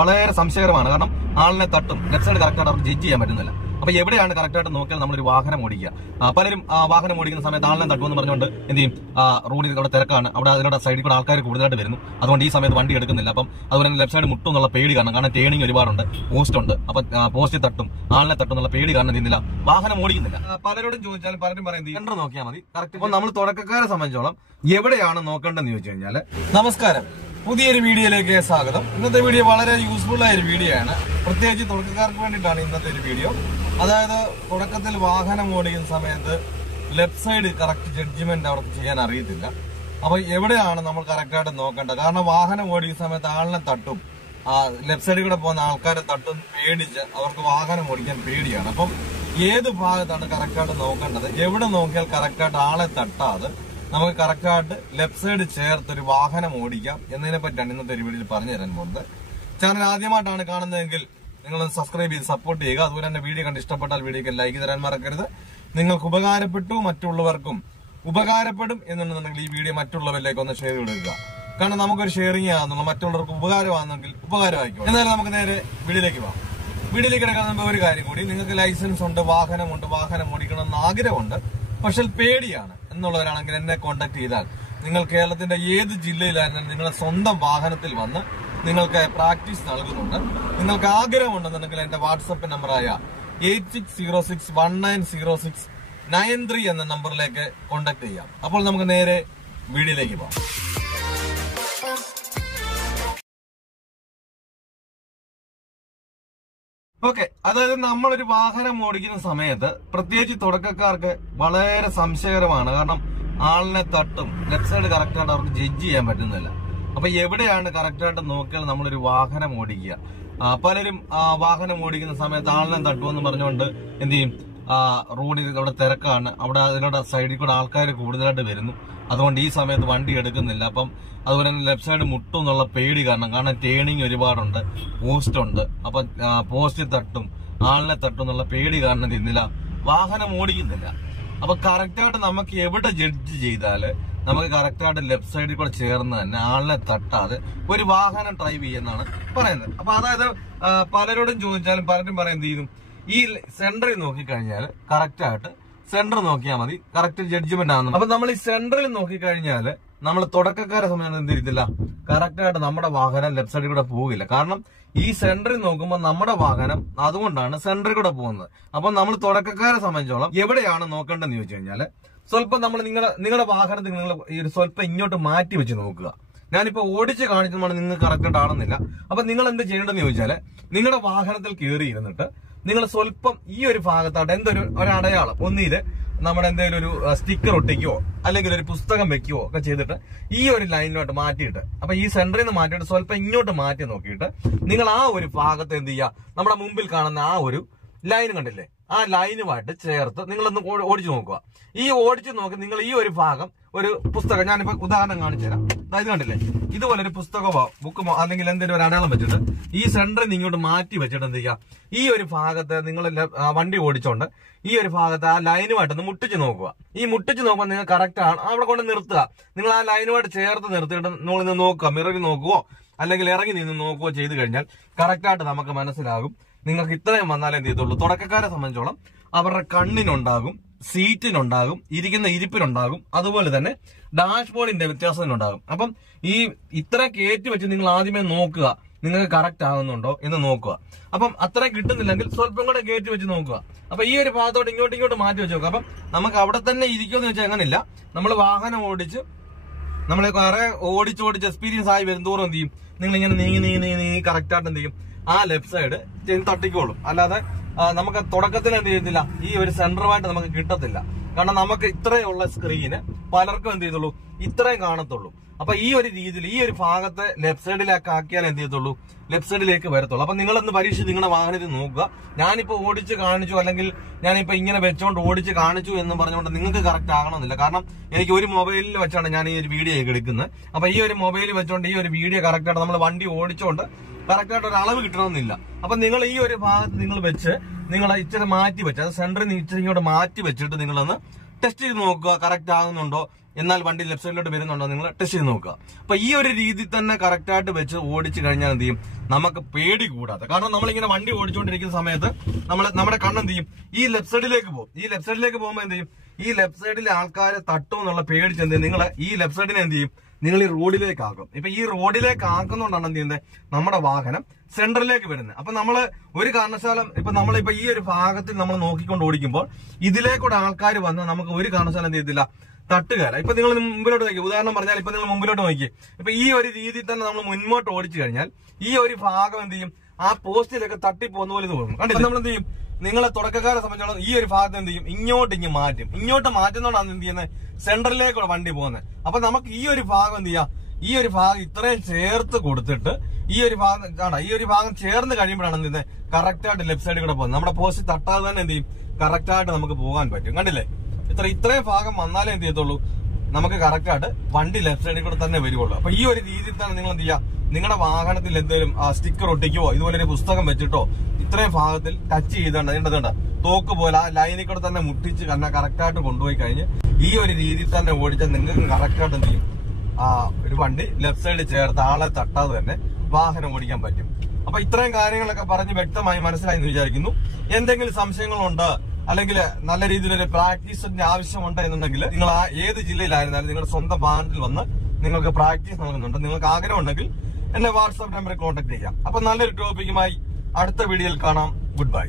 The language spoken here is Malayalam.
വളരെ സംശയകരമാണ്. കാരണം ആളിനെ തട്ടും, ലെഫ്റ്റ് സൈഡ് കറക്റ്റായിട്ട് അവർക്ക് ജഡ്ജ് ചെയ്യാൻ പറ്റുന്നില്ല. അപ്പൊ എവിടെയാണ് കറക്റ്റായിട്ട് നോക്കിയാൽ നമ്മളൊരു വാഹനം ഓടിക്കുക. പലരും വാഹനം ഓടിക്കുന്ന സമയത്ത് ആളിനെ തട്ടുമെന്ന് പറഞ്ഞുകൊണ്ട് എന്ത് ചെയ്യും, റോഡിൽ അവിടെ തിരക്കാണ്, അവിടെ അതിലൂടെ സൈഡിൽ കൂടെ ആൾക്കാർ കൂടുതലായിട്ട് വരുന്നു, അതുകൊണ്ട് ഈ സമയത്ത് വണ്ടി എടുക്കുന്നില്ല. അപ്പം അതുപോലെ ലെഫ്റ്റ് സൈഡ് മുട്ടും എന്നുള്ള പേടി കാരണം ടേണിംഗ് ഒരുപാടുണ്ട്, പോസ്റ്റ് ഉണ്ട്. അപ്പൊ പോസ്റ്റ് തട്ടും, ആളിനെ തട്ടും എന്നുള്ള പേടി കാരണം എന്തില്ല വാഹനം ഓടിക്കുന്നില്ല. പലരോടും ചോദിച്ചാലും പലരും പറയുന്നത് സെന്റർ നോക്കിയാൽ മതി കറക്റ്റ്. അപ്പൊ നമ്മൾ തുടക്കക്കാരെ സംബന്ധിച്ചോളം എവിടെയാണ് നോക്കേണ്ടതെന്ന് ചോദിച്ചു കഴിഞ്ഞാൽ, നമസ്കാരം, പുതിയൊരു വീഡിയോയിലേക്ക് സ്വാഗതം. ഇന്നത്തെ വീഡിയോ വളരെ യൂസ്ഫുൾ ആയ ഒരു വീഡിയോ ആണ്. പ്രത്യേകിച്ച് തുടക്കക്കാർക്ക് വേണ്ടിയിട്ടാണ് ഇന്നത്തെ ഒരു വീഡിയോ. അതായത് തുടക്കത്തിൽ വാഹനം ഓടിക്കുന്ന സമയത്ത് ലെഫ്റ്റ് സൈഡ് കറക്റ്റ് ജഡ്ജ്മെന്റ് അവർക്ക് ചെയ്യാൻ അറിയത്തില്ല. അപ്പൊ എവിടെയാണ് നമ്മൾ കറക്റ്റായിട്ട് നോക്കേണ്ടത്? കാരണം വാഹനം ഓടിക്കുന്ന സമയത്ത് ആളിനെ തട്ടും, ലെഫ്റ്റ് സൈഡിൽ കൂടെ പോകുന്ന ആൾക്കാരെ തട്ടും പേടിച്ച് അവർക്ക് വാഹനം ഓടിക്കാൻ പേടിയാണ്. അപ്പം ഏത് ഭാഗത്താണ് കറക്റ്റായിട്ട് നോക്കേണ്ടത്, എവിടെ നോക്കിയാൽ കറക്റ്റായിട്ട് ആളെ തട്ടാതെ നമുക്ക് കറക്റ്റായിട്ട് ലെഫ്റ്റ് സൈഡ് ചേർത്ത് ഒരു വാഹനം ഓടിക്കാം എന്നതിനെ പറ്റിയാണ് ഇന്നത്തെ ഒരു വീഡിയോയിൽ പറഞ്ഞു തരാൻ പോകുന്നത്. ചാനൽ ആദ്യമായിട്ടാണ് കാണുന്നതെങ്കിൽ നിങ്ങൾ സബ്സ്ക്രൈബ് ചെയ്ത് സപ്പോർട്ട് ചെയ്യുക. അതുപോലെ തന്നെ വീഡിയോ കണ്ട് ഇഷ്ടപ്പെട്ടാൽ വീഡിയോക്ക് ലൈക്ക് തരാൻ മറക്കരുത്. നിങ്ങൾക്ക് ഉപകാരപ്പെട്ടു, മറ്റുള്ളവർക്കും ഉപകാരപ്പെടും എന്നുണ്ടെന്നുണ്ടെങ്കിൽ ഈ വീഡിയോ മറ്റുള്ളവരിലേക്ക് ഒന്ന് ഷെയർ ചെയ്തെടുക്കുക. കാരണം നമുക്കൊരു ഷെയറിംഗ് ആകുന്നുള്ളൂ, മറ്റുള്ളവർക്ക് ഉപകാരമാണെങ്കിൽ ഉപകാരമായിരിക്കും. എന്നാലും നമുക്ക് നേരെ വീഡിയോയിലേക്ക് പോകാം. വീഡിയോയിലേക്ക് കിടക്കാൻ ഒരു കാര്യം കൂടി, നിങ്ങൾക്ക് ലൈസൻസ് ഉണ്ട്, വാഹനമുണ്ട്, വാഹനം ഓടിക്കണമെന്ന് ആഗ്രഹമുണ്ട്, പക്ഷെ പേടിയാണ് എന്നുള്ളവരാണെങ്കിൽ എന്നെ കോൺടാക്ട് ചെയ്താൽ നിങ്ങൾ കേരളത്തിന്റെ ഏത് ജില്ലയിലായിരുന്നാലും നിങ്ങളുടെ സ്വന്തം വാഹനത്തിൽ വന്ന് നിങ്ങൾക്ക് പ്രാക്ടീസ് നൽകുന്നുണ്ട്. നിങ്ങൾക്ക് ആഗ്രഹമുണ്ടെന്നുണ്ടെങ്കിൽ എന്റെ വാട്സപ്പ് നമ്പറായ 8606190693 എന്ന നമ്പറിലേക്ക് കോൺടാക്ട് ചെയ്യാം. അപ്പോൾ നമുക്ക് നേരെ വീഡിയോയിലേക്ക് പോകാം. ഓക്കെ, അതായത് നമ്മളൊരു വാഹനം ഓടിക്കുന്ന സമയത്ത് പ്രത്യേകിച്ച് തുടക്കക്കാർക്ക് വളരെ സംശയകരമാണ്. കാരണം ആളിനെ തട്ടും, ലെഫ്റ്റ് സൈഡ് കറക്റ്റായിട്ട് അവർക്ക് ജഡ്ജ് ചെയ്യാൻ പറ്റുന്നില്ല. അപ്പൊ എവിടെയാണ് കറക്റ്റായിട്ട് നോക്കിയാൽ നമ്മളൊരു വാഹനം ഓടിക്കുക. പലരും വാഹനം ഓടിക്കുന്ന സമയത്ത് ആളിനെ തട്ടുമെന്ന് പറഞ്ഞുകൊണ്ട് എന്ത് ചെയ്യും, റോഡിൽ അവിടെ തിരക്കാണ്, അവിടെ അതിലൂടെ സൈഡിൽ കൂടെ ആൾക്കാർ കൂടുതലായിട്ട് വരുന്നു, അതുകൊണ്ട് ഈ സമയത്ത് വണ്ടി എടുക്കുന്നില്ല. അപ്പം അതുപോലെ തന്നെ ലെഫ്റ്റ് സൈഡ് മുട്ടും എന്നുള്ള പേടി കാരണം ടേണിംഗ് ഒരുപാടുണ്ട്, പോസ്റ്റ് ഉണ്ട്. അപ്പൊ പോസ്റ്റിൽ തട്ടും, ആളിനെ തട്ടും എന്നുള്ള പേടി കാരണം തിന്നില്ല വാഹനം ഓടിക്കുന്നില്ല. അപ്പൊ കറക്റ്റായിട്ട് നമുക്ക് എവിടെ ജഡ്ജ് ചെയ്താല് നമുക്ക് കറക്റ്റായിട്ട് ലെഫ്റ്റ് സൈഡിൽ കൂടെ ചേർന്ന് തന്നെ ആളിനെ തട്ടാതെ ഒരു വാഹനം ഡ്രൈവ് ചെയ്യുന്നതാണ് പറയുന്നത്. അപ്പൊ അതായത് പലരോടും ചോദിച്ചാലും പലരും പറയുന്നത് ചെയ്യും, ഈ സെന്ററിൽ നോക്കിക്കഴിഞ്ഞാൽ കറക്റ്റായിട്ട് സെന്റർ നോക്കിയാൽ മതി, കറക്റ്റ് ജഡ്ജ്മെന്റ് ആണെന്ന്. അപ്പൊ നമ്മൾ ഈ സെന്ററിൽ നോക്കിക്കഴിഞ്ഞാല് നമ്മൾ തുടക്കക്കാരെ സംബന്ധിച്ച് എന്തിരിക്കില്ല, കറക്റ്റായിട്ട് നമ്മുടെ വാഹനം ലെഫ്റ്റ് സൈഡിൽ കൂടെ പോകില്ല. കാരണം ഈ സെന്ററിൽ നോക്കുമ്പോൾ നമ്മുടെ വാഹനം അതുകൊണ്ടാണ് സെന്ററിൽ കൂടെ പോകുന്നത്. അപ്പൊ നമ്മൾ തുടക്കക്കാരെ സംബന്ധിച്ചോളം എവിടെയാണ് നോക്കേണ്ടതെന്ന് ചോദിച്ചു കഴിഞ്ഞാല്, സ്വല്പം നമ്മൾ നിങ്ങളുടെ വാഹനത്തിൽ നിങ്ങൾ ഈ ഒരു സ്വല്പം ഇങ്ങോട്ട് മാറ്റി വെച്ച് നോക്കുക. ഞാനിപ്പോ ഓടിച്ച് കാണിച്ചതാണ് നിങ്ങൾക്ക് കറക്റ്റായിട്ട് ആണെന്നില്ല. അപ്പൊ നിങ്ങൾ എന്ത് ചെയ്യേണ്ടതെന്ന് ചോദിച്ചാല്, നിങ്ങളുടെ വാഹനത്തിൽ കയറി ഇരുന്നിട്ട് നിങ്ങൾ സ്വല്പം ഈ ഒരു ഭാഗത്തായിട്ട് എന്തൊരു അടയാളം, ഒന്നില് നമ്മുടെ എന്തെങ്കിലും ഒരു സ്റ്റിക്കർ ഒട്ടിക്കുകയോ അല്ലെങ്കിൽ ഒരു പുസ്തകം വെക്കുകയോ ഒക്കെ ചെയ്തിട്ട് ഈ ഒരു ലൈനിലോട്ട് മാറ്റിയിട്ട്, അപ്പൊ ഈ സെന്ററിൽ നിന്ന് മാറ്റിയിട്ട് സ്വല്പം ഇങ്ങോട്ട് മാറ്റി നോക്കിയിട്ട് നിങ്ങൾ ആ ഒരു ഭാഗത്ത് എന്ത് ചെയ്യുക, നമ്മുടെ മുമ്പിൽ കാണുന്ന ആ ഒരു ലൈൻ കണ്ടില്ലേ, ആ ലൈനുമായിട്ട് ചേർത്ത് നിങ്ങളൊന്ന് ഓടിച്ചു നോക്കുക. ഈ ഓടിച്ചു നോക്കി നിങ്ങൾ ഈ ഒരു ഭാഗം ഒരു പുസ്തകം, ഞാനിപ്പോ ഉദാഹരണം കാണിച്ചു തരാം. അതായത് കണ്ടില്ലേ, ഇതുപോലെ ഒരു പുസ്തകമോ ബുക്കുമോ അല്ലെങ്കിൽ എന്തെങ്കിലും ഒരു അടയാളം വെച്ചിട്ട് ഈ സെന്ററിൽ നിന്ന് ഇങ്ങോട്ട് മാറ്റി വെച്ചിട്ട് എന്ത് ചെയ്യുക, ഈ ഒരു ഭാഗത്ത് നിങ്ങൾ വണ്ടി ഓടിച്ചോണ്ട് ഈ ഒരു ഭാഗത്ത് ആ ലൈനുമായിട്ടൊന്ന് മുട്ടിച്ച് നോക്കുക. ഈ മുട്ടിച്ച് നോക്കുമ്പോൾ നിങ്ങൾ കറക്റ്റ് ആണ് അവിടെ കൊണ്ട് നിർത്തുക. നിങ്ങൾ ആ ലൈനുമായിട്ട് ചേർത്ത് നിർത്തിയിട്ട് നിങ്ങളിന്ന് നോക്കുക, മിററിൽ നോക്കുവോ അല്ലെങ്കിൽ ഇറങ്ങി നിന്ന് നോക്കുകയോ ചെയ്ത് കഴിഞ്ഞാൽ കറക്റ്റായിട്ട് നമുക്ക് മനസ്സിലാകും. നിങ്ങൾക്ക് ഇത്രയും വന്നാലേ എന്ത് ചെയ്തുള്ളൂ. തുടക്കക്കാരെ സംബന്ധിച്ചോളം അവരുടെ കണ്ണിനുണ്ടാകും, സീറ്റിനുണ്ടാകും, ഇരിക്കുന്ന ഇരിപ്പിനുണ്ടാകും, അതുപോലെ തന്നെ ഡാഷ്ബോർഡിന്റെ വ്യത്യാസത്തിനുണ്ടാകും. അപ്പം ഈ ഇത്ര കയറ്റി വെച്ച് നിങ്ങൾ ആദ്യമേ നോക്കുക, നിങ്ങൾക്ക് കറക്റ്റ് ആകുന്നുണ്ടോ എന്ന് നോക്കുക. അപ്പം അത്ര കിട്ടുന്നില്ലെങ്കിൽ സ്വല്പം കൂടെ കയറ്റി വെച്ച് നോക്കുക. അപ്പൊ ഈ ഒരു ഭാഗത്തോട്ട് ഇങ്ങോട്ട് മാറ്റി വെച്ച് നോക്കുക. അപ്പം നമുക്ക് അവിടെ തന്നെ ഇരിക്കുമെന്ന് വെച്ചാൽ അങ്ങനെയില്ല. നമ്മൾ വാഹനം ഓടിച്ച് നമ്മളെ കുറെ ഓടിച്ച് എക്സ്പീരിയൻസ് ആയി വരുന്തോറും എന്ത് ചെയ്യും, നിങ്ങൾ ഇങ്ങനെ നീങ്ങി കറക്റ്റായിട്ട് എന്ത് ചെയ്യും, ആ ലെഫ്റ്റ് സൈഡ് തട്ടിക്കോളും. അല്ലാതെ നമുക്ക് തുടക്കത്തിൽ എന്ത് ചെയ്യുന്നില്ല, ഈ ഒരു സെന്ററുമായിട്ട് നമുക്ക് കിട്ടത്തില്ല. കാരണം നമുക്ക് ഇത്രയുള്ള സ്ക്രീന് പലർക്കും എന്ത് ചെയ്തുള്ളൂ, ഇത്രയും കാണത്തുള്ളൂ. അപ്പൊ ഈ ഒരു രീതിയിൽ ഈ ഒരു ഭാഗത്തെ ലെഫ്റ്റ് സൈഡിലേക്ക് ആക്കിയാൽ എന്ത് ചെയ്യത്തുള്ളൂ, ലെഫ്റ്റ് സൈഡിലേക്ക് വരത്തുള്ളൂ. അപ്പൊ നിങ്ങളൊന്ന് പരീക്ഷിച്ച് നിങ്ങളുടെ വാഹനത്തിൽ നോക്കുക. ഞാനിപ്പോ ഓടിച്ച് കാണിച്ചു അല്ലെങ്കിൽ ഞാനിപ്പോ ഇങ്ങനെ വെച്ചോണ്ട് ഓടിച്ച് കാണിച്ചു എന്ന് പറഞ്ഞുകൊണ്ട് നിങ്ങൾക്ക് കറക്റ്റ് ആകണമെന്നില്ല. കാരണം എനിക്ക് ഒരു മൊബൈലിൽ വെച്ചാണ് ഞാൻ ഈ ഒരു വീഡിയോ എടുക്കുന്നത്. അപ്പൊ ഈ ഒരു മൊബൈൽ വെച്ചോണ്ട് ഈ ഒരു വീഡിയോ കറക്റ്റായിട്ട് നമ്മൾ വണ്ടി ഓടിച്ചോണ്ട് കറക്റ്റായിട്ട് ഒരു അളവ് കിട്ടണമെന്നില്ല. അപ്പൊ നിങ്ങൾ ഈ ഒരു ഭാഗത്ത് നിങ്ങൾ വെച്ച് നിങ്ങൾ ഇച്ചിരി മാറ്റി വെച്ച്, അത് സെന്ററിൽ നിന്ന് ഇച്ചിരി ഇങ്ങോട്ട് മാറ്റി വെച്ചിട്ട് നിങ്ങളൊന്ന് ടെസ്റ്റ് ചെയ്ത് നോക്കുക, കറക്റ്റ് ആകുന്നുണ്ടോ എന്നാൽ വണ്ടി ലെഫ്റ്റ് സൈഡിലോട്ട് വരുന്നുണ്ടോ നിങ്ങൾ ടെസ്റ്റ് ചെയ്ത് നോക്കുക. അപ്പൊ ഈ ഒരു രീതി തന്നെ കറക്റ്റ് ആയിട്ട് വെച്ച് ഓടിച്ചു കഴിഞ്ഞാൽ എന്ത് ചെയ്യും, നമുക്ക് പേടി കൂടാതെ. കാരണം നമ്മളിങ്ങനെ വണ്ടി ഓടിച്ചുകൊണ്ടിരിക്കുന്ന സമയത്ത് നമ്മുടെ കണ്ണെന്ത് ചെയ്യും, ഈ ലെഫ്റ്റ് സൈഡിലേക്ക് പോകും. ഈ ലെഫ്റ്റ് സൈഡിലേക്ക് പോകുമ്പോൾ എന്ത് ചെയ്യും, ഈ ലെഫ്റ്റ് സൈഡിലെ ആൾക്കാരെ തട്ടും എന്നുള്ള പേടിച്ച് എന്ത് ചെയ്യും, നിങ്ങൾ ഈ ലെഫ്റ്റ് സൈഡിനെ എന്ത് ചെയ്യും, നിങ്ങൾ ഈ റോഡിലേക്ക് ആക്കും. ഇപ്പൊ ഈ റോഡിലേക്ക് ആക്കുന്നതുകൊണ്ടാണ് എന്ത് ചെയ്യുന്നത്, നമ്മുടെ വാഹനം സെന്ററിലേക്ക് വരുന്നത്. അപ്പൊ നമ്മള് ഒരു കാരണവശാലും നമ്മളിപ്പോ ഈ ഒരു ഭാഗത്തിൽ നമ്മൾ നോക്കിക്കൊണ്ട് ഓടിക്കുമ്പോൾ ഇതിലേക്കൂടെ ആൾക്കാർ വന്നാൽ നമുക്ക് ഒരു കാരണവശാലും എന്ത് ചെയ്യത്തില്ല, തട്ടുകയല്ല. ഇപ്പൊ നിങ്ങൾ മുമ്പിലോട്ട് നോക്കി, ഉദാഹരണം പറഞ്ഞാൽ ഇപ്പൊ നിങ്ങൾ മുമ്പിലോട്ട് നോക്കി, ഇപ്പൊ ഈ ഒരു രീതിയിൽ തന്നെ നമ്മൾ മുന്നോട്ട് ഓടിച്ചു കഴിഞ്ഞാൽ ഈ ഒരു ഭാഗം എന്ത് ചെയ്യും, ആ പോസ്റ്റിലൊക്കെ തട്ടിപ്പോകുന്ന പോലെ തോന്നും. കണ്ടില്ല, നമ്മൾ എന്ത് ചെയ്യും, നിങ്ങളെ തുടക്കക്കാരെ സംബന്ധിച്ചോളം ഈ ഒരു ഭാഗത്ത് എന്ത് ചെയ്യും, ഇങ്ങോട്ട് മാറ്റുന്നതുകൊണ്ടാണ് എന്ത് ചെയ്യുന്നത്, സെന്ററിലേക്കൂടെ വണ്ടി പോകുന്നത്. അപ്പൊ നമുക്ക് ഈ ഒരു ഭാഗം എന്ത് ചെയ്യാം, ഈ ഒരു ഭാഗം ഇത്രയും ചേർത്ത് കൊടുത്തിട്ട് ഈ ഒരു ഭാഗം ചേർന്ന് കഴിയുമ്പോഴാണ് എന്ത് ചെയ്യുന്നത്, കറക്റ്റ് ആയിട്ട് ലെഫ്റ്റ് സൈഡിൽ കൂടെ പോകുന്നത്. നമ്മുടെ പോസ്റ്റ് തട്ടാതെ തന്നെ എന്ത് ചെയ്യും, കറക്റ്റ് ആയിട്ട് നമുക്ക് പോകാൻ പറ്റും. കണ്ടില്ലേ, ഇത്രയും ഭാഗം വന്നാലേ എന്ത് ചെയ്യത്തുള്ളൂ, നമുക്ക് കറക്റ്റ് ആയിട്ട് വണ്ടി ലെഫ്റ്റ് സൈഡിൽ കൂടെ തന്നെ വരുവുള്ളൂ. അപ്പൊ ഈ ഒരു രീതിയിൽ തന്നെ നിങ്ങൾ എന്ത് ചെയ്യുക, നിങ്ങളുടെ വാഹനത്തിൽ എന്തെങ്കിലും സ്റ്റിക്കർ ഒട്ടിക്കുവോ ഇതുപോലെ ഒരു പുസ്തകം വെച്ചിട്ടോ ഇത്രയും ഭാഗത്തിൽ ടച്ച് ചെയ്തോണ്ട് തോക്ക് പോലെ ആ ലൈനിൽ കൂടെ തന്നെ മുട്ടിച്ച് കറക്റ്റ് ആയിട്ട് കൊണ്ടുപോയി കഴിഞ്ഞ് ഈ ഒരു രീതിയിൽ തന്നെ ഓടിച്ചാൽ നിങ്ങൾക്ക് കറക്റ്റ് ആയിട്ട് എന്ത് ചെയ്യും, ഒരു വണ്ടി ലെഫ്റ്റ് സൈഡിൽ ചേർത്ത് ആളെ തട്ടാതെ തന്നെ വാഹനം ഓടിക്കാൻ പറ്റും. അപ്പൊ ഇത്രയും കാര്യങ്ങളൊക്കെ പറഞ്ഞ് വ്യക്തമായി മനസ്സിലായി എന്ന് വിചാരിക്കുന്നു. എന്തെങ്കിലും സംശയങ്ങളുണ്ട് അല്ലെങ്കിൽ നല്ല രീതിയിലൊരു പ്രാക്ടീസിന്റെ ആവശ്യമുണ്ട് എന്നുണ്ടെങ്കിൽ നിങ്ങൾ ഏത് ജില്ലയിലായിരുന്നാലും നിങ്ങളുടെ സ്വന്തം വാഹനത്തിൽ വന്ന് നിങ്ങൾക്ക് പ്രാക്ടീസ് നൽകുന്നുണ്ട്. നിങ്ങൾക്ക് ആഗ്രഹമുണ്ടെങ്കിൽ എന്നെ വാട്സാപ്പ് നമ്പറിൽ കോൺടാക്ട് ചെയ്യാം. അപ്പൊ നല്ലൊരു ടോപ്പിക്കുമായി അടുത്ത വീഡിയോയിൽ കാണാം. Good bye.